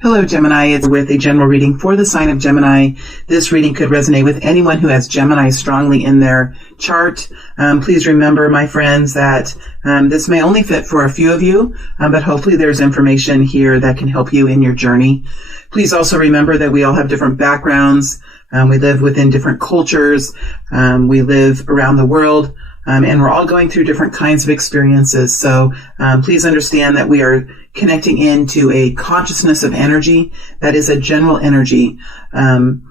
Hello, Gemini. It's with a general reading for the sign of Gemini. This reading could resonate with anyone who has Gemini strongly in their chart. Please remember, my friends, that this may only fit for a few of you, but hopefully there's information here that can help you in your journey. Please also remember that we all have different backgrounds. We live within different cultures. We live around the world. And we're all going through different kinds of experiences. So please understand that we are connecting into a consciousness of energy that is a general energy. And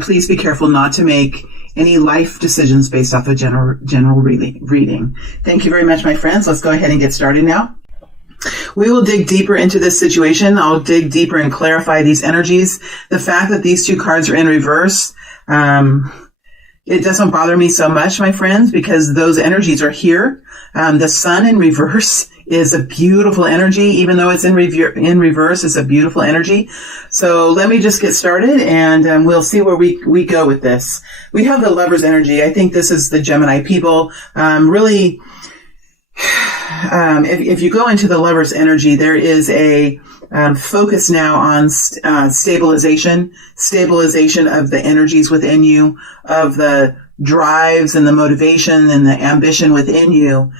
please be careful not to make any life decisions based off a general reading. Thank you very much, my friends. Let's go ahead and get started now. We will dig deeper into this situation. I'll dig deeper and clarify these energies. The fact that these two cards are in reverse, it doesn't bother me so much, my friends, because those energies are here. The sun in reverse is a beautiful energy. Even though it's in reverse, it's a beautiful energy. So let me just get started, and we'll see where we go with this. We have the Lover's energy. I think this is the Gemini people. Really, if you go into the Lover's energy, there is a focus now on stabilization of the energies within you, of the drives and the motivation and the ambition within you.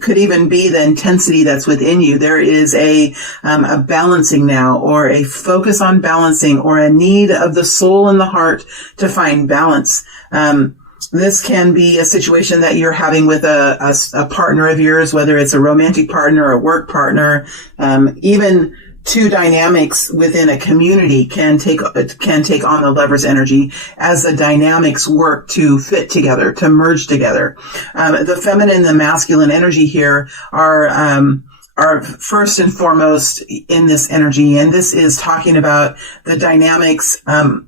Could even be the intensity that's within you. There is a balancing now, or a focus on balancing, or a need of the soul and the heart to find balance. This can be a situation that you're having with a partner of yours, whether it's a romantic partner or a work partner. Even two dynamics within a community can take on the Lover's energy as the dynamics work to fit together, to merge together. The feminine and the masculine energy here are first and foremost in this energy, and this is talking about the dynamics and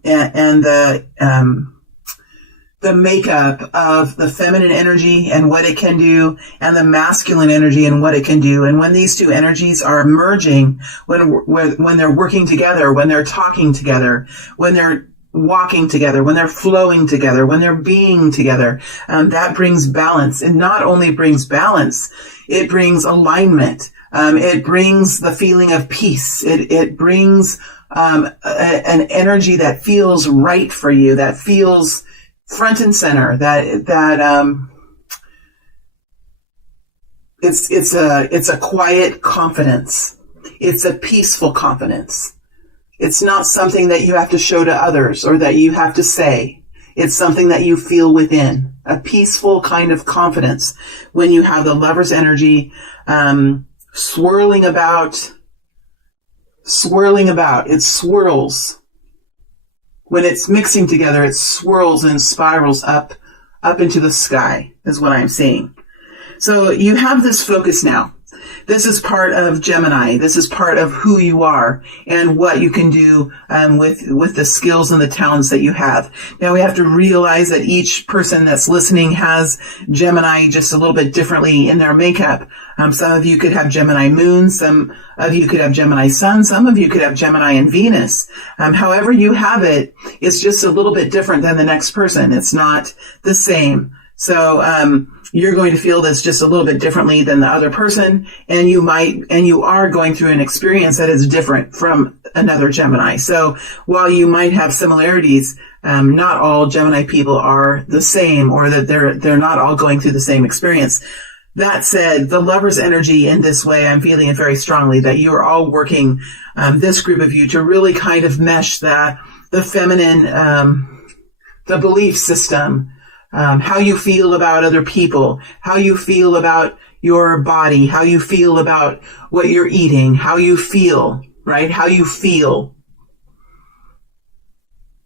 the makeup of the feminine energy and what it can do, and the masculine energy and what it can do. And when these two energies are merging, when they're working together, when they're talking together, when they're walking together, when they're flowing together, when they're being together, that brings balance. And not only brings balance, it brings alignment. It brings the feeling of peace. It brings an energy that feels right for you, that feels front and center, it's a quiet confidence. It's a peaceful confidence. It's not something that you have to show to others or that you have to say. It's something that you feel within, a peaceful kind of confidence when you have the Lover's energy, swirling about. It swirls. When it's mixing together, it swirls and spirals up into the sky, is what I'm seeing. So you have this focus now. This is part of Gemini. This is part of who you are and what you can do with the skills and the talents that you have. Now we have to realize that each person that's listening has Gemini just a little bit differently in their makeup. Some of you could have Gemini moon. Some of you could have Gemini sun. Some of you could have Gemini and Venus. However you have it, it's just a little bit different than the next person. It's not the same. So you're going to feel this just a little bit differently than the other person, and you are going through an experience that is different from another Gemini. So while you might have similarities, not all Gemini people are the same, or that they're not all going through the same experience. That said, the Lover's energy in this way, I'm feeling it very strongly, that you are all working, this group of you, to really kind of mesh the feminine, the belief system, how you feel about other people, how you feel about your body, how you feel about what you're eating, how you feel, right? How you feel.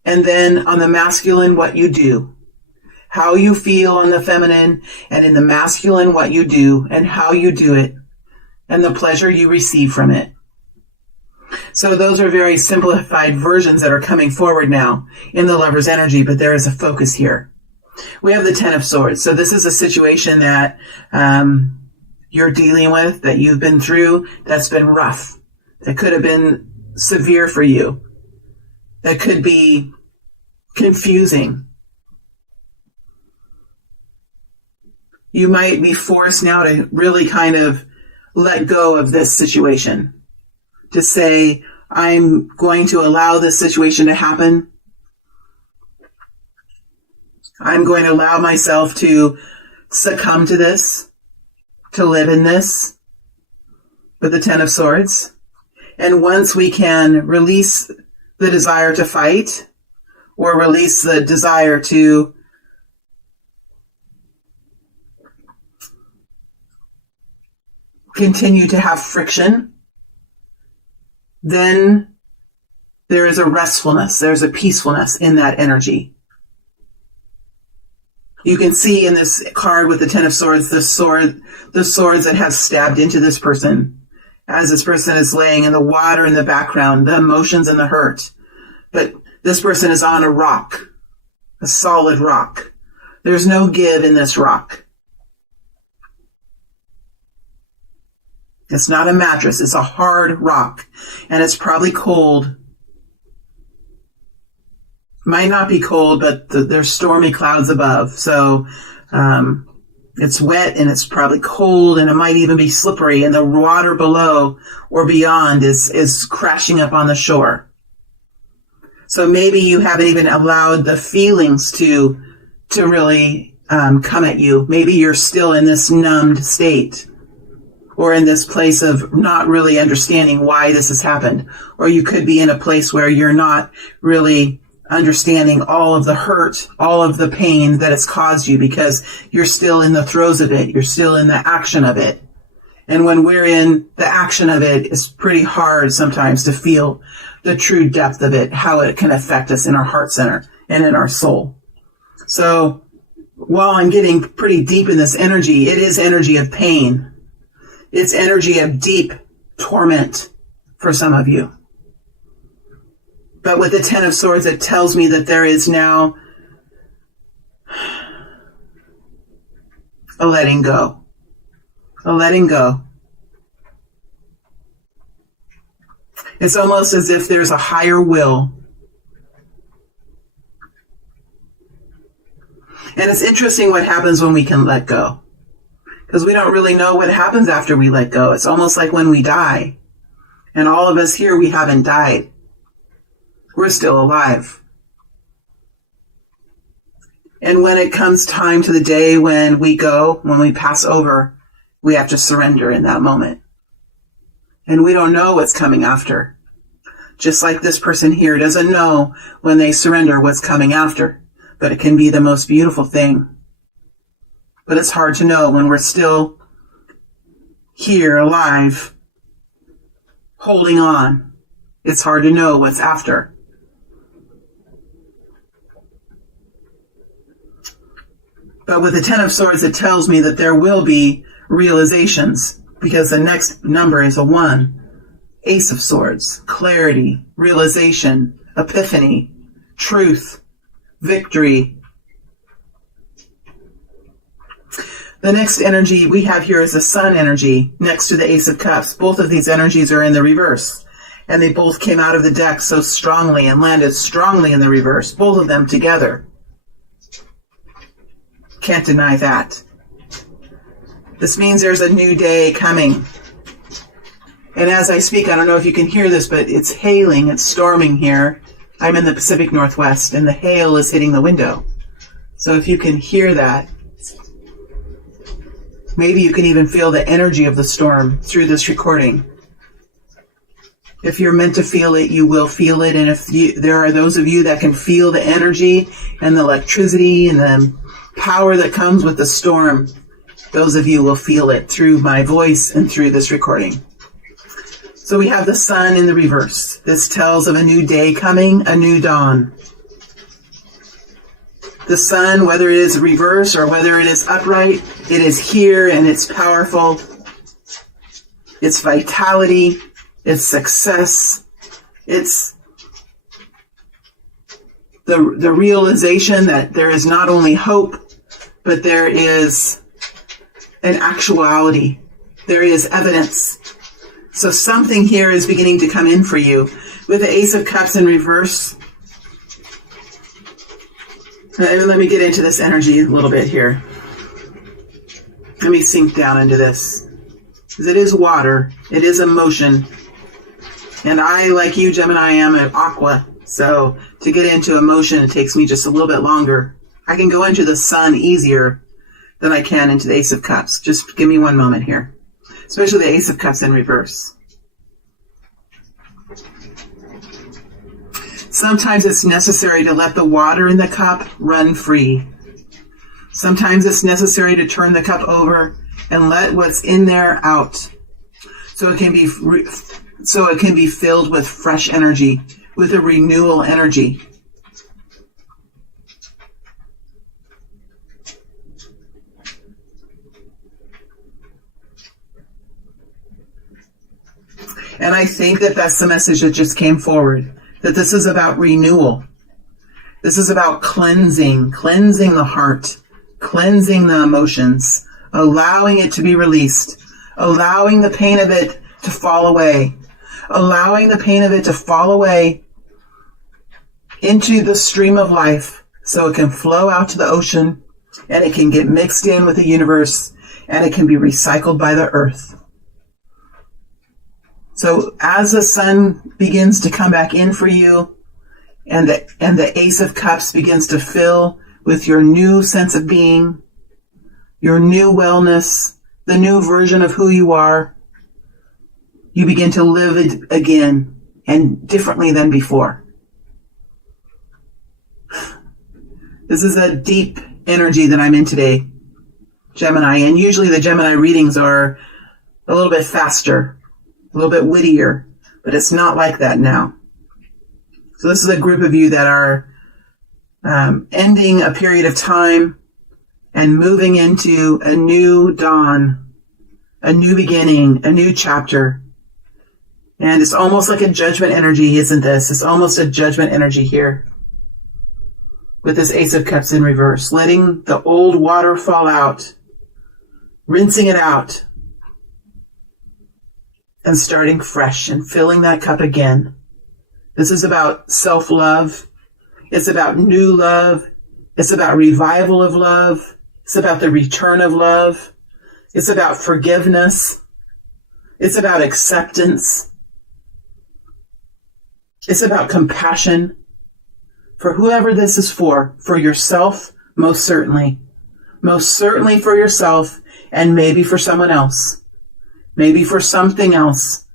And then on the masculine, what you do. How you feel on the feminine, and in the masculine, what you do and how you do it, and the pleasure you receive from it. So those are very simplified versions that are coming forward now in the Lover's energy, but there is a focus here. We have the Ten of Swords. So this is a situation that you're dealing with, that you've been through, that's been rough, that could have been severe for you, that could be confusing. You might be forced now to really kind of let go of this situation, to say, I'm going to allow this situation to happen. I'm going to allow myself to succumb to this, to live in this, with the Ten of Swords. And once we can release the desire to fight, or release the desire to continue to have friction, then there is a restfulness, there's a peacefulness in that energy. You can see in this card with the Ten of Swords, the swords that have stabbed into this person as this person is laying in the water in the background, the emotions and the hurt. But this person is on a rock, a solid rock. There's no give in this rock. It's not a mattress, it's a hard rock, and it's probably cold. Might not be cold, but there's stormy clouds above. So it's wet and it's probably cold, and it might even be slippery, and the water below or beyond is crashing up on the shore. So maybe you haven't even allowed the feelings to really come at you. Maybe you're still in this numbed state, or in this place of not really understanding why this has happened. Or you could be in a place where you're not really understanding all of the hurt, all of the pain that it's caused you, because you're still in the throes of it. You're still in the action of it. And when we're in the action of it, it's pretty hard sometimes to feel the true depth of it, how it can affect us in our heart center and in our soul. So while I'm getting pretty deep in this energy, it is energy of pain. It's energy of deep torment for some of you. But with the Ten of Swords, it tells me that there is now a letting go. A letting go. It's almost as if there's a higher will. And it's interesting what happens when we can let go, because we don't really know what happens after we let go. It's almost like when we die. And all of us here, we haven't died. We're still alive. And when it comes time to the day when we go, when we pass over, we have to surrender in that moment. And we don't know what's coming after. Just like this person here doesn't know when they surrender what's coming after. But it can be the most beautiful thing. But it's hard to know when we're still here, alive, holding on. It's hard to know what's after. But with the Ten of Swords, it tells me that there will be realizations, because the next number is a 1. Ace of Swords, clarity, realization, epiphany, truth, victory. The next energy we have here is the Sun energy next to the Ace of Cups. Both of these energies are in the reverse, and they both came out of the deck so strongly and landed strongly in the reverse, both of them together. Can't deny that. This means there's a new day coming. And as I speak, I don't know if you can hear this, but it's hailing, it's storming here. I'm in the Pacific Northwest, and the hail is hitting the window. So if you can hear that, maybe you can even feel the energy of the storm through this recording. If you're meant to feel it, you will feel it. And if there are those of you that can feel the energy and the electricity and the power that comes with the storm, those of you will feel it through my voice and through this recording. So we have the Sun in the reverse. This tells of a new day coming, a new dawn. The Sun, whether it is reverse or whether it is upright, it is here and it's powerful. It's vitality, it's success, it's the realization that there is not only hope, but there is an actuality. There is evidence. So something here is beginning to come in for you. With the Ace of Cups in reverse, let me get into this energy a little bit here. Let me sink down into this. Because it is water. It is emotion. And I, like you, Gemini, am an aqua. So to get into emotion, it takes me just a little bit longer. I can go into the sun easier than I can into the Ace of Cups. Just give me one moment here. Especially the Ace of Cups in reverse. Sometimes it's necessary to let the water in the cup run free. Sometimes it's necessary to turn the cup over and let what's in there out. So it can be filled with fresh energy, with a renewal energy. And I think that that's the message that just came forward, that this is about renewal. This is about cleansing the heart, cleansing the emotions, allowing it to be released, allowing the pain of it to fall away, allowing the pain of it to fall away into the stream of life so it can flow out to the ocean and it can get mixed in with the universe and it can be recycled by the earth. So as the sun begins to come back in for you and the Ace of Cups begins to fill with your new sense of being, your new wellness, the new version of who you are, you begin to live it again and differently than before. This is a deep energy that I'm in today, Gemini, and usually the Gemini readings are a little bit faster, a little bit wittier, but it's not like that now. So this is a group of you that are ending a period of time and moving into a new dawn, a new beginning, a new chapter. And it's almost like a judgment energy, isn't this? It's almost a judgment energy here with this Ace of Cups in reverse, letting the old water fall out, rinsing it out, and starting fresh and filling that cup again. This is about self-love. It's about new love. It's about revival of love. It's about the return of love. It's about forgiveness. It's about acceptance. It's about compassion for whoever this is for yourself, most certainly for yourself, and maybe for someone else, maybe for something else,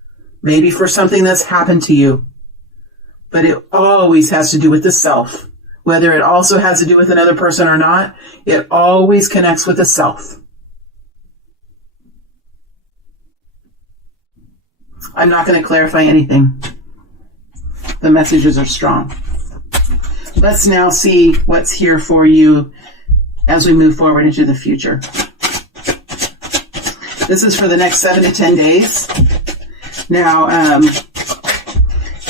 maybe for something that's happened to you. But it always has to do with the self. Whether it also has to do with another person or not, it always connects with the self. I'm not going to clarify anything. The messages are strong. Let's now see what's here for you as we move forward into the future. This is for the next 7 to 10 days. Now,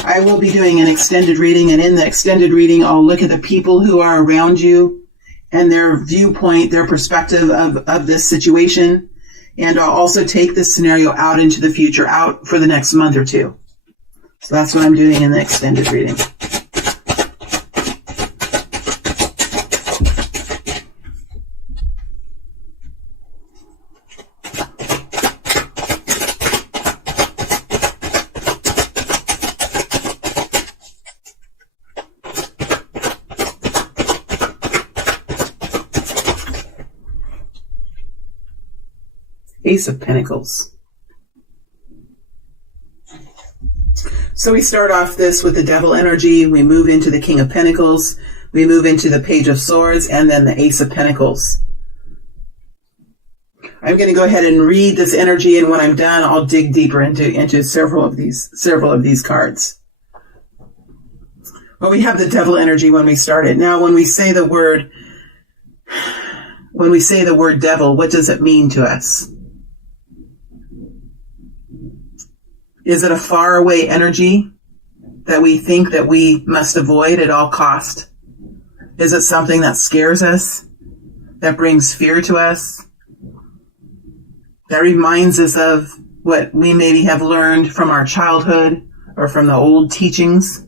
I will be doing an extended reading, and in the extended reading, I'll look at the people who are around you and their viewpoint, their perspective of this situation. And I'll also take this scenario out into the future, out for the next month or two. So that's what I'm doing in the extended reading. Ace of Pentacles. So we start off this with the Devil energy. We move into the King of Pentacles. We move into the Page of Swords and then the Ace of Pentacles. I'm going to go ahead and read this energy, and when I'm done, I'll dig deeper into several of these cards. Well, we have the Devil energy when we started. Now, when we say the word devil, what does it mean to us? Is it a faraway energy that we think that we must avoid at all cost? Is it something that scares us, that brings fear to us, that reminds us of what we maybe have learned from our childhood or from the old teachings?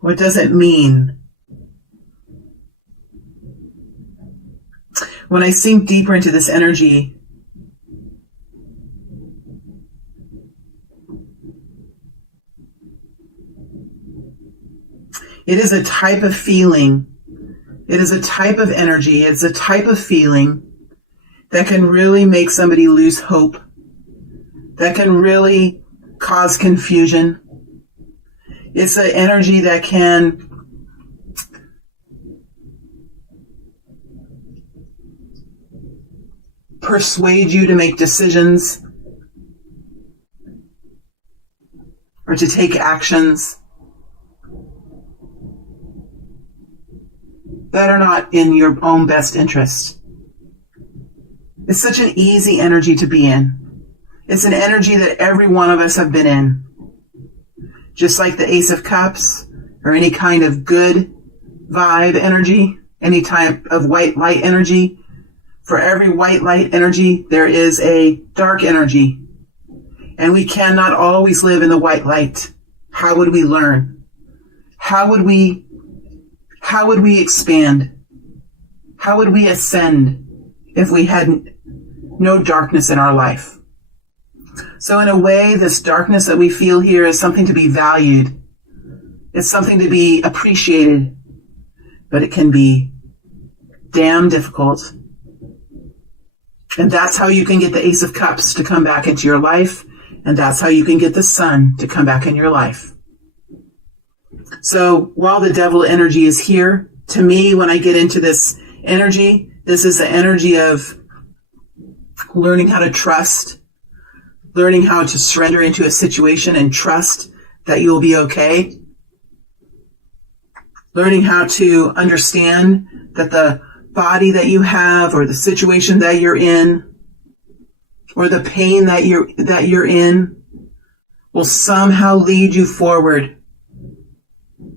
What does it mean? When I sink deeper into this energy, It is a type of feeling. It is a type of energy. It's a type of feeling that can really make somebody lose hope, that can really cause confusion. It's an energy that can persuade you to make decisions or to take actions that are not in your own best interest. It's such an easy energy to be in. It's an energy that every one of us have been in. Just like the Ace of Cups or any kind of good vibe energy, any type of white light energy. For every white light energy, there is a dark energy. And we cannot always live in the white light. How would we learn? How would we expand? How would we ascend if we had no darkness in our life? So in a way, this darkness that we feel here is something to be valued. It's something to be appreciated, but it can be damn difficult. And that's how you can get the Ace of Cups to come back into your life. And that's how you can get the Sun to come back in your life. So while the devil energy is here, to me, when I get into this energy, this is the energy of learning how to trust, learning how to surrender into a situation and trust that you'll be okay. Learning how to understand that the body that you have or the situation that you're in or the pain that you're in will somehow lead you forward.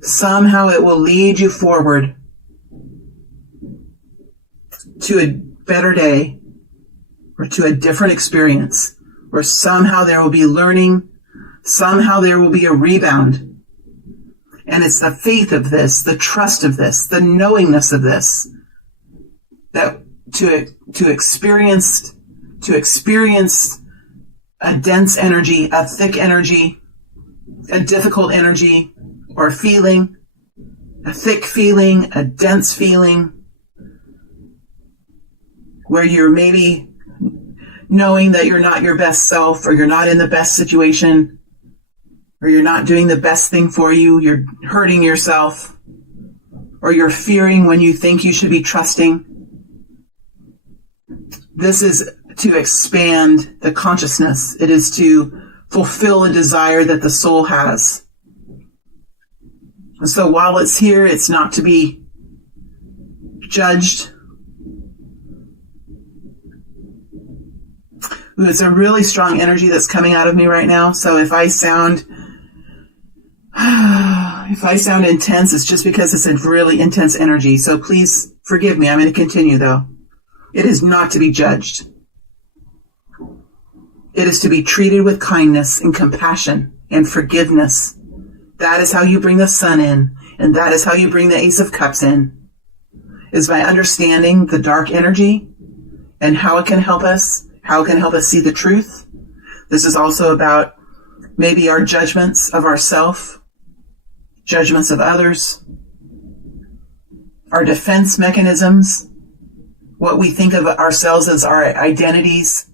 Somehow it will lead you forward to a better day or to a different experience, or somehow there will be learning, somehow there will be a rebound. And it's the faith of this, the trust of this, the knowingness of this, that to experience a dense energy, a thick energy, a difficult energy, or feeling, a thick feeling, a dense feeling, where you're maybe knowing that you're not your best self, or you're not in the best situation, or you're not doing the best thing for you, you're hurting yourself, or you're fearing when you think you should be trusting. This is to expand the consciousness. It is to fulfill a desire that the soul has. So while it's here, it's not to be judged. Ooh, it's a really strong energy that's coming out of me right now. So if I sound intense, it's just because it's a really intense energy. So please forgive me. I'm going to continue though. It is not to be judged. It is to be treated with kindness and compassion and forgiveness. That is how you bring the Sun in, and that is how you bring the Ace of Cups in, is by understanding the dark energy and how it can help us, see the truth. This is also about maybe our judgments of ourselves, judgments of others, our defense mechanisms, what we think of ourselves as our identities,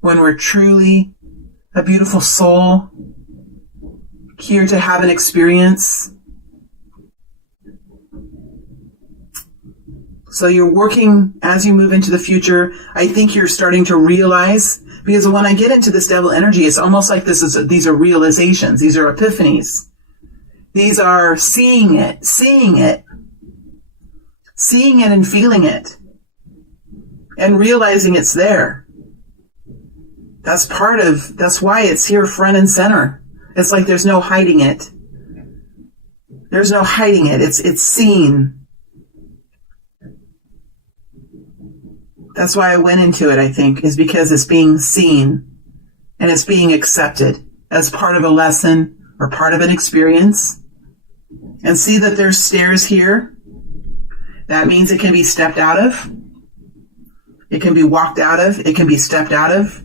when we're truly a beautiful soul, here to have an experience. So you're working as you move into the future. I think you're starting to realize, because when I get into this devil energy, it's almost like these are realizations. These are epiphanies. These are seeing it and feeling it and realizing it's there. That's why it's here front and center. It's like there's no hiding it. There's no hiding it. It's seen. That's why I went into it, I think, is because it's being seen and it's being accepted as part of a lesson or part of an experience. And see that there's stairs here. That means it can be stepped out of. It can be walked out of. It can be stepped out of.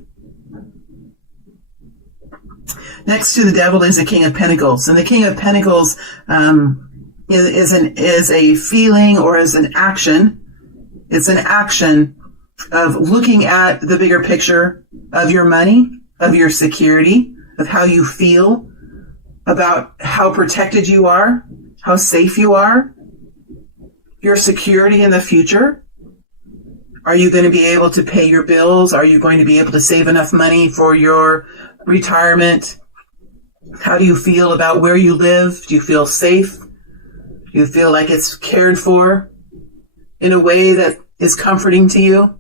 Next to the devil is the King of Pentacles. And the King of Pentacles is a feeling or is an action. It's an action of looking at the bigger picture of your money, of your security, of how you feel about how protected you are, how safe you are, your security in the future. Are you going to be able to pay your bills? Are you going to be able to save enough money for your retirement? How do you feel about where you live? Do you feel safe? Do you feel like it's cared for in a way that is comforting to you?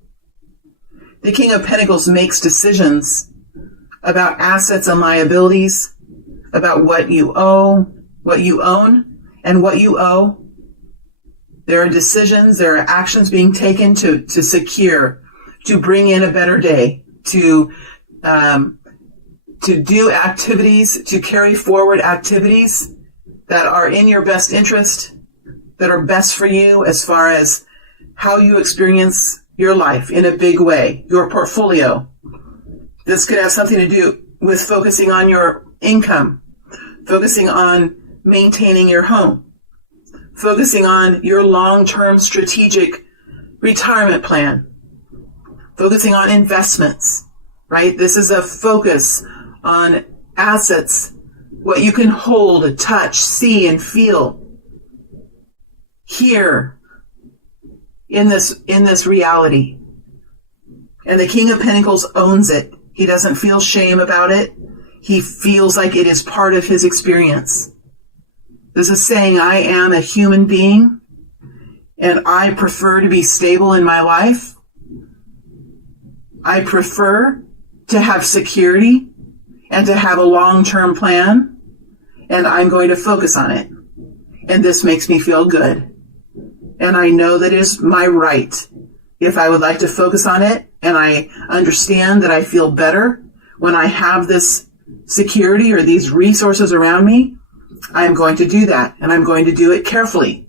The King of Pentacles makes decisions about assets and liabilities, about what you owe, what you own, and what you owe. There are decisions, there are actions being taken to secure, to bring in a better day, to do activities, to carry forward activities that are in your best interest, that are best for you as far as how you experience your life in a big way, your portfolio. This could have something to do with focusing on your income, focusing on maintaining your home, focusing on your long-term strategic retirement plan, focusing on investments, right? This is a focus on assets, what you can hold, touch, see, and feel here in this reality. And the King of Pentacles owns it. He doesn't feel shame about it. He feels like it is part of his experience. This is saying, I am a human being and I prefer to be stable in my life. I prefer to have security and to have a long-term plan, and I'm going to focus on it. And this makes me feel good. And I know that it is my right. If I would like to focus on it, and I understand that I feel better when I have this security or these resources around me, I'm going to do that, and I'm going to do it carefully.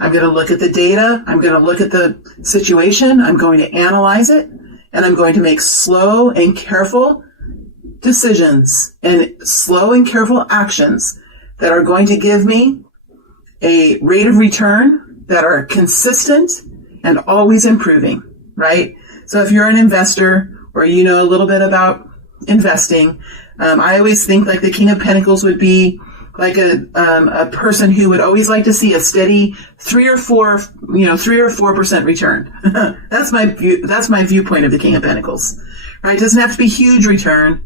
I'm going to look at the data. I'm going to look at the situation. I'm going to analyze it, and I'm going to make slow and careful decisions and slow and careful actions that are going to give me a rate of return that are consistent and always improving, right? So if you're an investor or you know a little bit about investing, I always think like the King of Pentacles would be like a person who would always like to see a steady 3 or 4% return. That's my viewpoint of the King of Pentacles, right? It doesn't have to be huge return.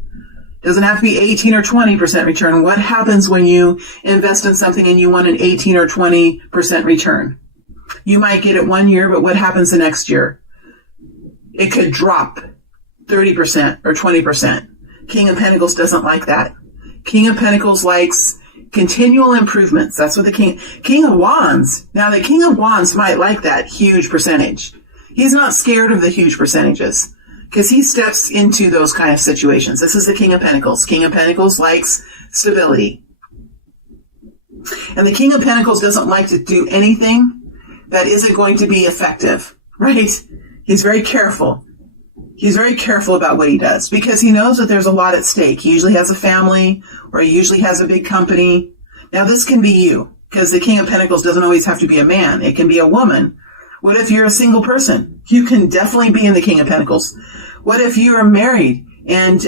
Doesn't have to be 18 or 20% return. What happens when you invest in something and you want an 18 or 20% return? You might get it 1 year, but what happens the next year? It could drop 30% or 20%. King of Pentacles doesn't like that. King of Pentacles likes continual improvements. That's what the King of Wands. Now the King of Wands might like that huge percentage. He's not scared of the huge percentages because he steps into those kind of situations. This is the King of Pentacles. King of Pentacles likes stability. And the King of Pentacles doesn't like to do anything that isn't going to be effective, right? He's very careful. He's very careful about what he does because he knows that there's a lot at stake. He usually has a family or he usually has a big company. Now this can be you because the King of Pentacles doesn't always have to be a man. It can be a woman. What if you're a single person? You can definitely be in the King of Pentacles. What if you are married and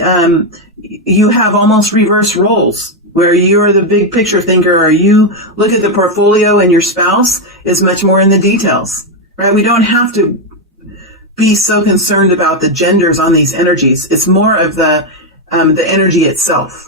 you have almost reverse roles where you're the big picture thinker or you look at the portfolio and your spouse is much more in the details, right? We don't have to be so concerned about the genders on these energies. It's more of the energy itself.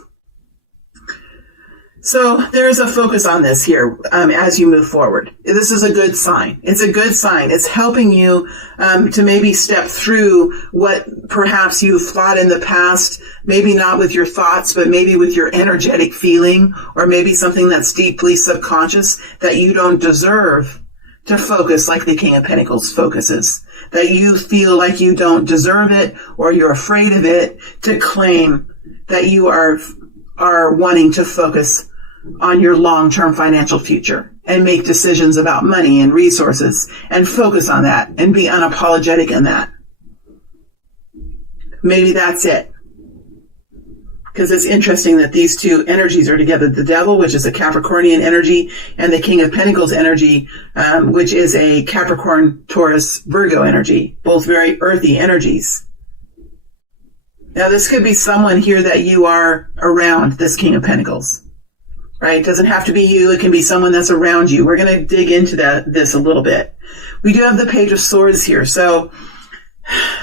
So there's a focus on this here as you move forward. This is a good sign. It's a good sign. It's helping you to maybe step through what perhaps you've thought in the past, maybe not with your thoughts, but maybe with your energetic feeling, or maybe something that's deeply subconscious that you don't deserve to focus like the King of Pentacles focuses. That you feel like you don't deserve it, or you're afraid of it, to claim that you are wanting to focus on your long-term financial future and make decisions about money and resources and focus on that and be unapologetic in that. Maybe that's it. because it's interesting that these two energies are together. The Devil, which is a Capricornian energy, and the King of Pentacles energy, which is a Capricorn, Taurus, Virgo energy. Both very earthy energies. Now, this could be someone here that you are around, this King of Pentacles. Right? It doesn't have to be you. It can be someone that's around you. We're going to dig into this a little bit. We do have the Page of Swords here. So,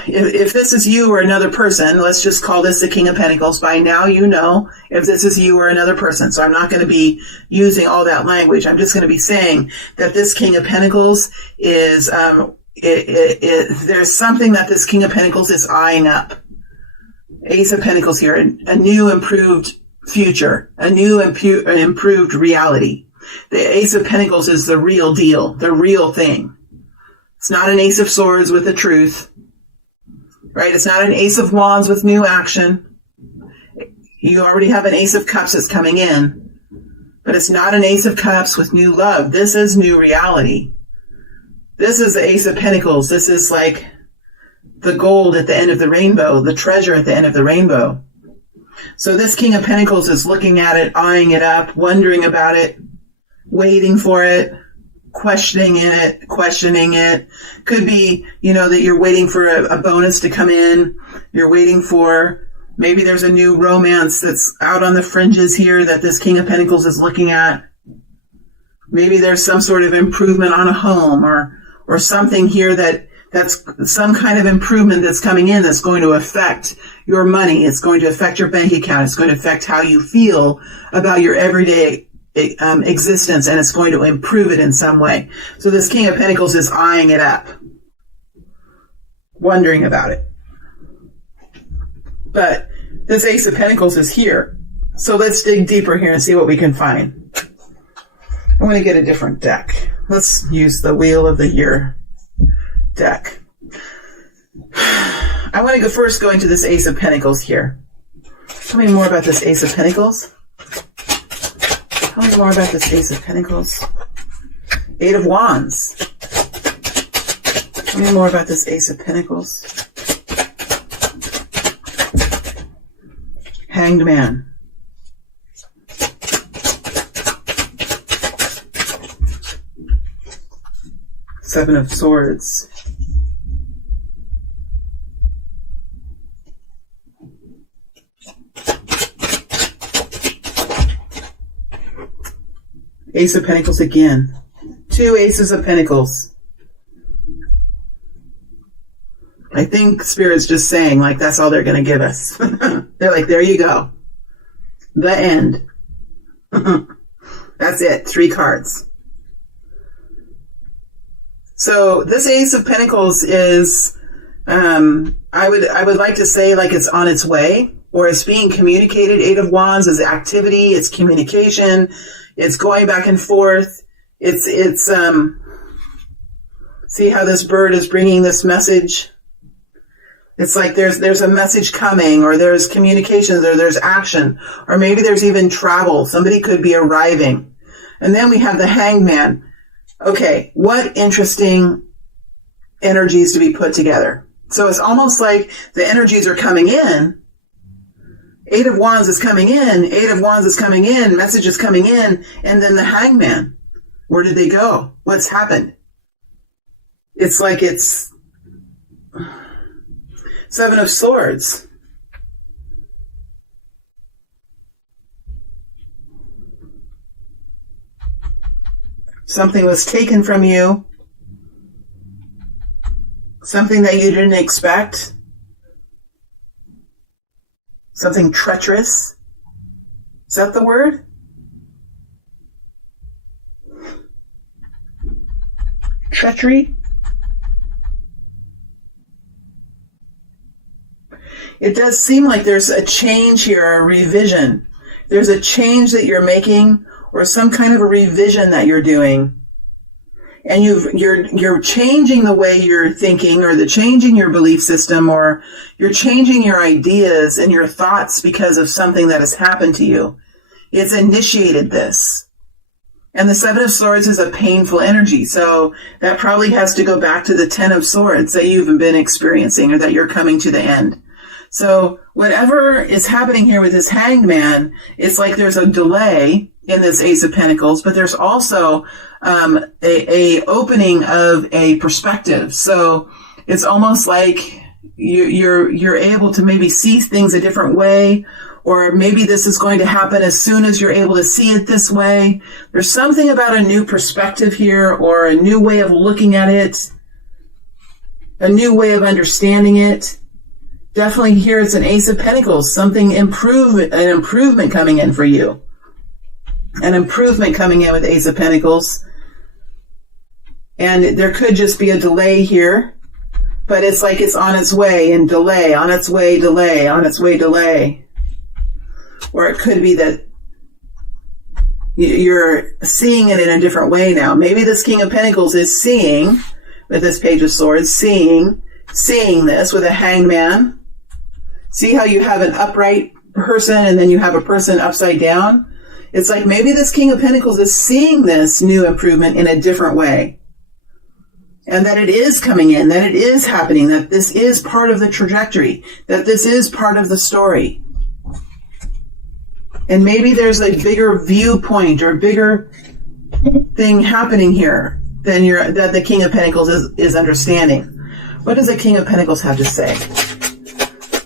if this is you or another person, let's just call this the King of Pentacles. By now you know if this is you or another person. So I'm not going to be using all that language. I'm just going to be saying that this King of Pentacles is, there's something that this King of Pentacles is eyeing up. Ace of Pentacles here, a new improved future, a new improved reality. The Ace of Pentacles is the real deal, the real thing. It's not an Ace of Swords with the truth. Right? It's not an Ace of Wands with new action. You already have an Ace of Cups that's coming in. But it's not an Ace of Cups with new love. This is new reality. This is the Ace of Pentacles. This is like the gold at the end of the rainbow, the treasure at the end of the rainbow. So this King of Pentacles is looking at it, eyeing it up, wondering about it, waiting for it, questioning it. Could be, that you're waiting for a bonus to come in. You're waiting for, maybe there's a new romance that's out on the fringes here that this King of Pentacles is looking at. Maybe there's some sort of improvement on a home or something here that's some kind of improvement that's coming in that's going to affect your money. It's going to affect your bank account. It's going to affect how you feel about your everyday existence, and it's going to improve it in some way. So this King of Pentacles is eyeing it up, wondering about it. But this Ace of Pentacles is here. So let's dig deeper here and see what we can find. I want to get a different deck. Let's use the Wheel of the Year deck. I want to go into this Ace of Pentacles here. Tell me more about this Ace of Pentacles. Tell me more about this Ace of Pentacles. Eight of Wands. Tell me more about this Ace of Pentacles. Hanged Man. Seven of Swords. Ace of Pentacles again. Two Aces of Pentacles. I think Spirit's just saying, like, that's all they're going to give us. They're like, there you go. The end. That's it. 3 cards. So this Ace of Pentacles is, I would like to say, like, it's on its way, or it's being communicated. Eight of Wands is activity. It's communication. It's going back and forth. It's see how this bird is bringing this message? It's like there's a message coming, or there's communications, or there's action, or maybe there's even travel. Somebody could be arriving. And then we have the Hanged Man. Okay, what interesting energies to be put together. So it's almost like the energies are coming in. Eight of Wands is coming in. Eight of Wands is coming in. Message is coming in. And then the Hanged Man. Where did they go? What's happened? It's like it's Seven of Swords. Something was taken from you. Something that you didn't expect. Something treacherous. Is that the word? Treachery? It does seem like there's a change here, a revision. There's a change that you're making, or some kind of a revision that you're doing. And you're changing the way you're thinking, or changing your belief system, or you're changing your ideas and your thoughts because of something that has happened to you. It's initiated this. And the Seven of Swords is a painful energy. So that probably has to go back to the Ten of Swords that you've been experiencing, or that you're coming to the end. So whatever is happening here with this Hanged Man, it's like there's a delay in this Ace of Pentacles, but there's also a opening of a perspective. So it's almost like you're able to maybe see things a different way, or maybe this is going to happen as soon as you're able to see it this way. There's something about a new perspective here, or a new way of looking at it, a new way of understanding it. Definitely here it's an Ace of Pentacles, an improvement coming in for you. An improvement coming in with Ace of Pentacles. And there could just be a delay here, but it's like it's on its way and delay, on its way, delay, on its way, delay. Or it could be that you're seeing it in a different way now. Maybe this King of Pentacles is seeing, with this Page of Swords, seeing this with a Hanged Man. See how you have an upright person and then you have a person upside down? It's like maybe this King of Pentacles is seeing this new improvement in a different way. And that it is coming in, that it is happening, that this is part of the trajectory, that this is part of the story. And maybe there's a bigger viewpoint or bigger thing happening here than that the King of Pentacles is understanding. What does the King of Pentacles have to say?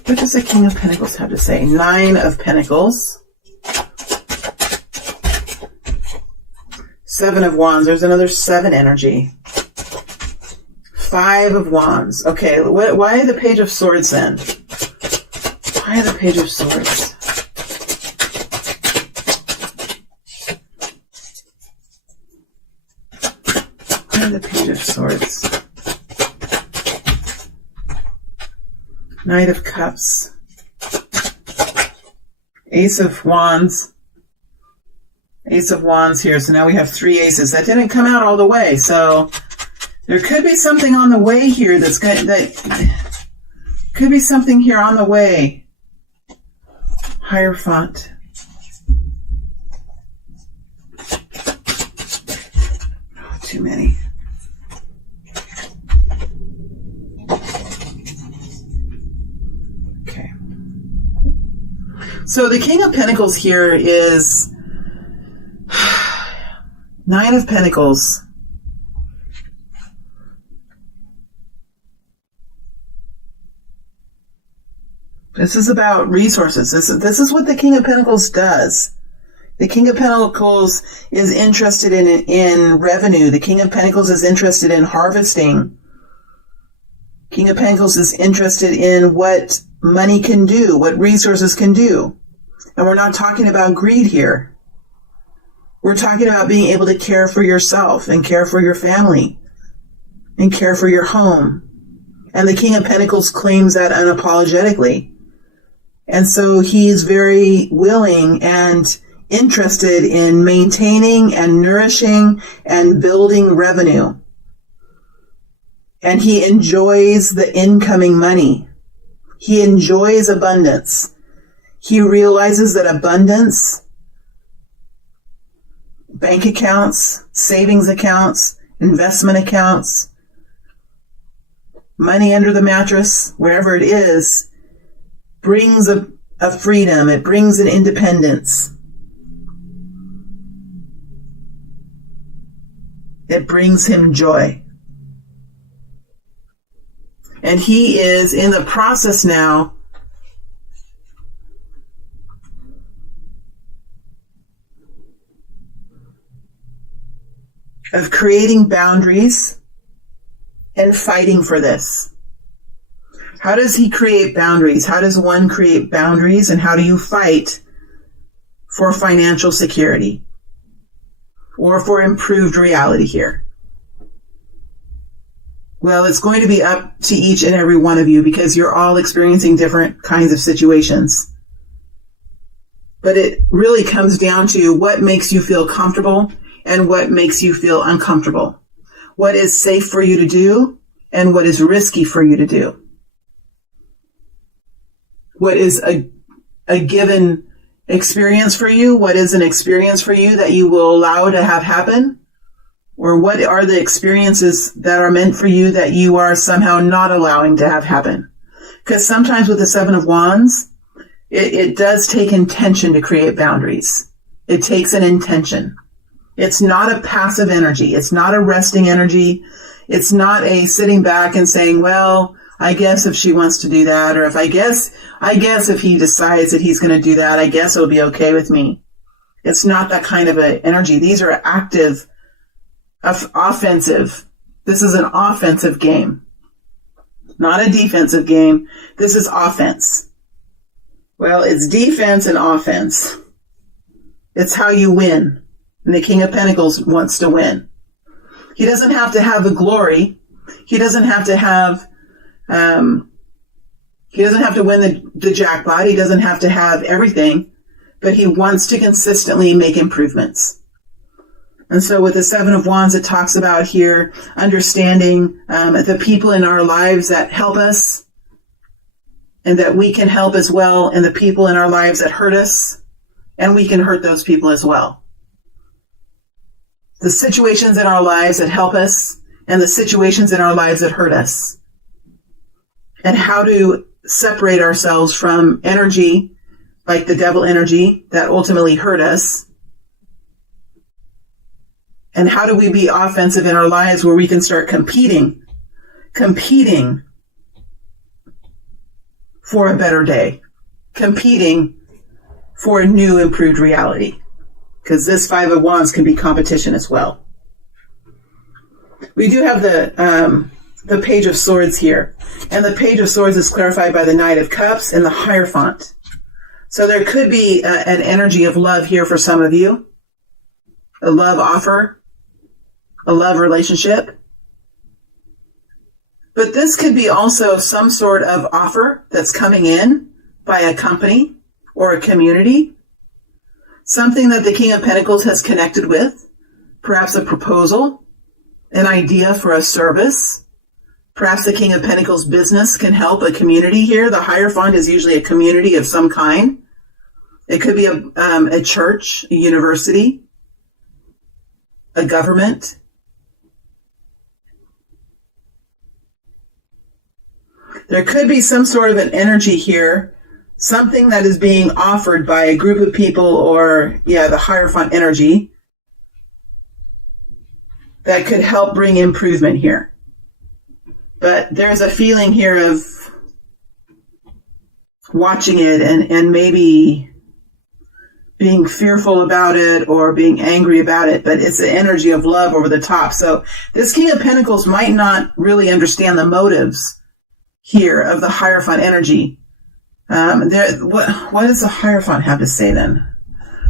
What does the King of Pentacles have to say? 9 of Pentacles. 7 of Wands. There's another 7 energy. 5 of Wands. Okay, why the Page of Swords then? Why the Page of Swords? Why the Page of Swords? Knight of Cups. Ace of Wands. Ace of Wands here. So now we have 3 aces. That didn't come out all the way. So there could be something on the way here that could be something here on the way. Hierophant. Oh, too many. Okay. So the King of Pentacles here is 9 of Pentacles. This is about resources. This is what the King of Pentacles does. The King of Pentacles is interested in revenue. The King of Pentacles is interested in harvesting. King of Pentacles is interested in what money can do, what resources can do. And we're not talking about greed here. We're talking about being able to care for yourself and care for your family and care for your home. And the King of Pentacles claims that unapologetically. And so he's very willing and interested in maintaining and nourishing and building revenue. And he enjoys the incoming money. He enjoys abundance. He realizes that abundance, bank accounts, savings accounts, investment accounts, money under the mattress, wherever it is, brings a freedom. It brings an independence. It brings him joy. And he is in the process now of creating boundaries and fighting for this. How does he create boundaries? How does one create boundaries? And how do you fight for financial security or for improved reality here? Well, it's going to be up to each and every one of you because you're all experiencing different kinds of situations. But it really comes down to what makes you feel comfortable and what makes you feel uncomfortable. What is safe for you to do and what is risky for you to do. What is a given experience for you? What is an experience for you that you will allow to have happen? Or what are the experiences that are meant for you that you are somehow not allowing to have happen? Because sometimes with the 7 of Wands, it does take intention to create boundaries. It takes an intention. It's not a passive energy. It's not a resting energy. It's not a sitting back and saying, well, I guess if she wants to do that, or if I guess if he decides that he's going to do that, I guess it'll be okay with me. It's not that kind of an energy. These are active, offensive. This is an offensive game, not a defensive game. This is offense. Well, it's defense and offense. It's how you win. And the King of Pentacles wants to win. He doesn't have to have the glory. He doesn't have to have, he doesn't have to win the jackpot. He doesn't have to have everything, but he wants to consistently make improvements. And so with the Seven of Wands, it talks about here understanding the people in our lives that help us and that we can help as well, and the people in our lives that hurt us, and we can hurt those people as well. The situations in our lives that help us and the situations in our lives that hurt us. And how to separate ourselves from energy, like the devil energy, that ultimately hurt us. And how do we be offensive in our lives where we can start competing for a better day, competing for a new improved reality. Because this Five of Wands can be competition as well. We do have the Page of Swords here. And the Page of Swords is clarified by the Knight of Cups and the Hierophant. So there could be an energy of love here for some of you. A love offer. A love relationship. But this could be also some sort of offer that's coming in by a company or a community. Something that the King of Pentacles has connected with. Perhaps a proposal. An idea for a service. Perhaps the King of Pentacles business can help a community here. The Hierophant is usually a community of some kind. It could be a church, a university, a government. There could be some sort of an energy here, something that is being offered by a group of people, or, the Hierophant energy, that could help bring improvement here. But there's a feeling here of watching it and maybe being fearful about it or being angry about it, but it's the energy of love over the top. So this King of Pentacles might not really understand the motives here of the Hierophant energy. What does the Hierophant have to say then?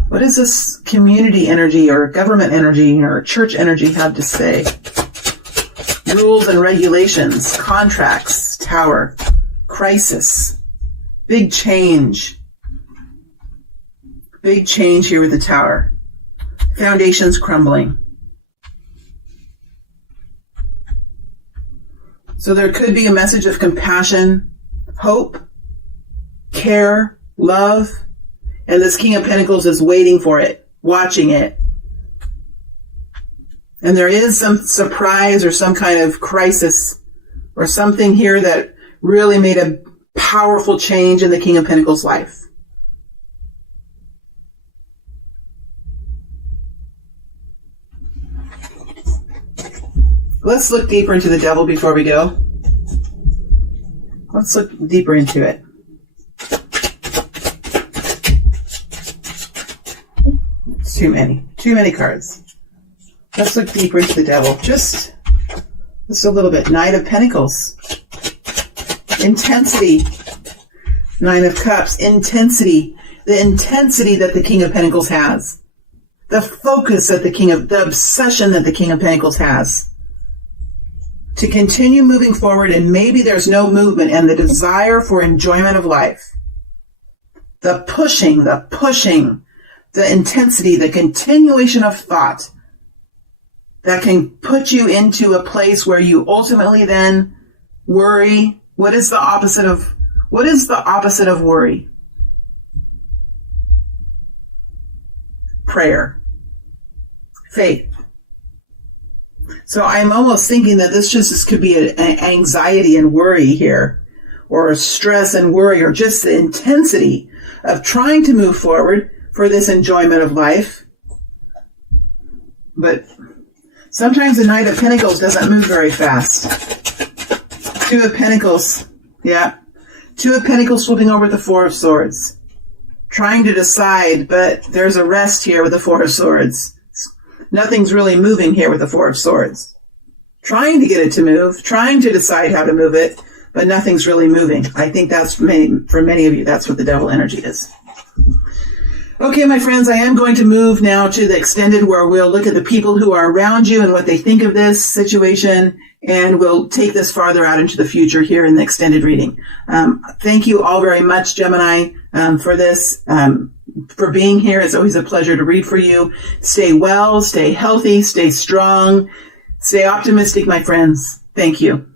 What does this community energy or government energy or church energy have to say? Rules and regulations, contracts, Tower, crisis, big change. Big change here with the Tower. Foundations crumbling. So there could be a message of compassion, hope, care, love, and this King of Pentacles is waiting for it, watching it. And there is some surprise or some kind of crisis or something here that really made a powerful change in the King of Pentacles' life. Let's look deeper into the Devil before we go. Let's look deeper into it. It's too many cards. Let's look deeper into the Devil. Just a little bit. Knight of Pentacles. Intensity. Nine of Cups. Intensity. The intensity that the King of Pentacles has. The focus that the obsession that the King of Pentacles has. To continue moving forward, and maybe there's no movement, and the desire for enjoyment of life. The pushing, the intensity, the continuation of thought that can put you into a place where you ultimately then worry. What is the opposite of worry? Prayer. Faith. So I'm almost thinking that this could be an anxiety and worry here, or stress and worry, or just the intensity of trying to move forward for this enjoyment of life. But sometimes the Knight of Pentacles doesn't move very fast. Two of Pentacles. Yeah. Two of Pentacles flipping over the Four of Swords. Trying to decide, but there's a rest here with the Four of Swords. Nothing's really moving here with the Four of Swords. Trying to get it to move, trying to decide how to move it, but nothing's really moving. I think that's for many of you, that's what the Devil energy is. Okay, my friends, I am going to move now to the extended, where we'll look at the people who are around you and what they think of this situation, and we'll take this farther out into the future here in the extended reading. Thank you all very much, Gemini, for this, for being here. It's always a pleasure to read for you. Stay well, stay healthy, stay strong, stay optimistic, my friends. Thank you.